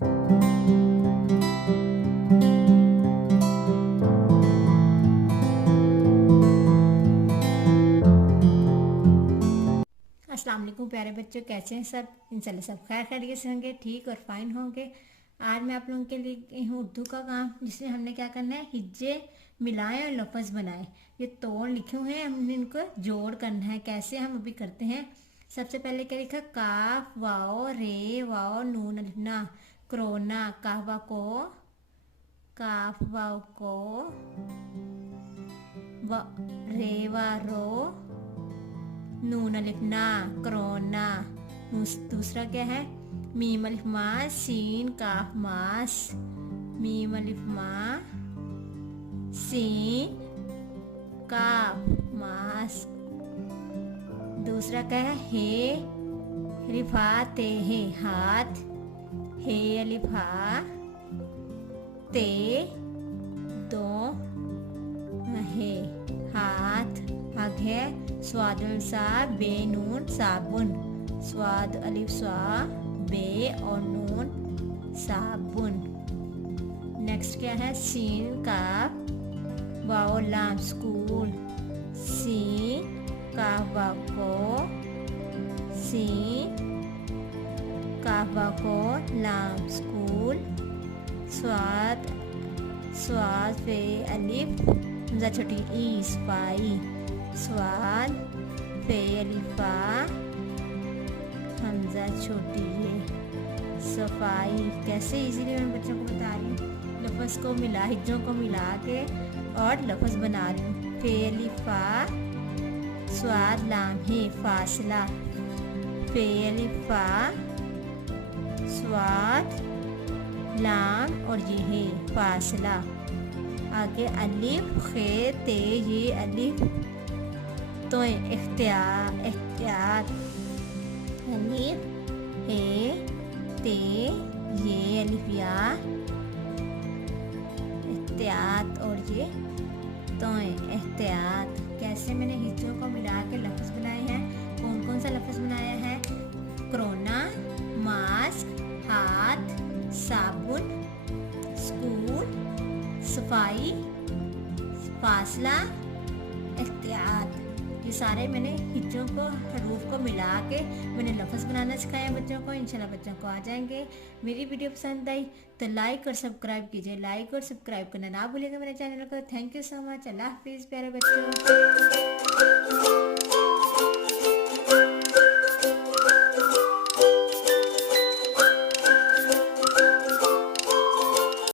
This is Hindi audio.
अस्सलाम वालेकुम प्यारे बच्चों, कैसे हैं सब? इंशाल्लाह सब खैर खैरियत से होंगे, ठीक और फाइन होंगे। आज मैं आप लोगों के लिए हूँ उर्दू का काम, जिसमें हमने क्या करना है, हिज्जे मिलाएं और लफ्ज़ बनाएं। ये तोड़ लिखे हुए हैं, हमने इनको जोड़ करना है। कैसे हम अभी करते हैं। सबसे पहले क्या लिखा, काफ वाओ रे वाओ नून अलिफ ना, क्रोना काफा को, काफ वाओ को, रेवा रो, नून अलिफ ना, क्रोना। दूसरा क्या है, मीम अलिफ मा सीन काफ मास, मीम अलिफ मा सीन काफ मास। दूसरा क्या है, हे अलिफा ते है हाथ, हे अलिफा ते दो है हाथ। आगे स्वादुल सा बेनून साबुन, स्वाद अलिफ स्वा बे और नून साबुन। नेक्स्ट क्या है, सीन काफ वाओ लाम स्कूल, सीन काफ वाओ को, सीन काफ वाओ को लाम स्कूल। स्वाद स्वाद फे अलिफ हमजा छोटी ई स्पाई, स्वाद फे अलिफा हमजा छोटी ये सफाई। कैसे इजीली मैं बच्चों को बता रही हूँ, लफ्ज़ को मिला, हिज्जों को मिला के और लफ्ज़ बना रही हूँ। फे अलिफा स्वाद लाम है फासला, फे अलिफा स्वाद लाम और ये है फासला। आगे अलिफ खे ते ये अलिफ तो इख्तियार इख्तियार, अलिफ हे ते ये अलिफ या एहतियात और ये तो एहतियात। कैसे मैंने हिज्जों को मिला के लफ्ज़ बनाए हैं। कौन कौन सा लफ्ज़ बनाया है, कोरोना, मास्क, हाथ, साबुन, स्कूल, सफाई, फासला, एहतियात। ये सारे मैंने हिज्जों को हरूफ को मिला के मैंने लफ्ज़ बनाना सिखाया बच्चों को। इंशाल्लाह बच्चों को आ जाएंगे। मेरी वीडियो पसंद आई तो लाइक और सब्सक्राइब कीजिए, लाइक और सब्सक्राइब करना ना भूलिएगा मेरे चैनल को। Thank you so much. अल्लाह हाफिज़ प्यारे बच्चों।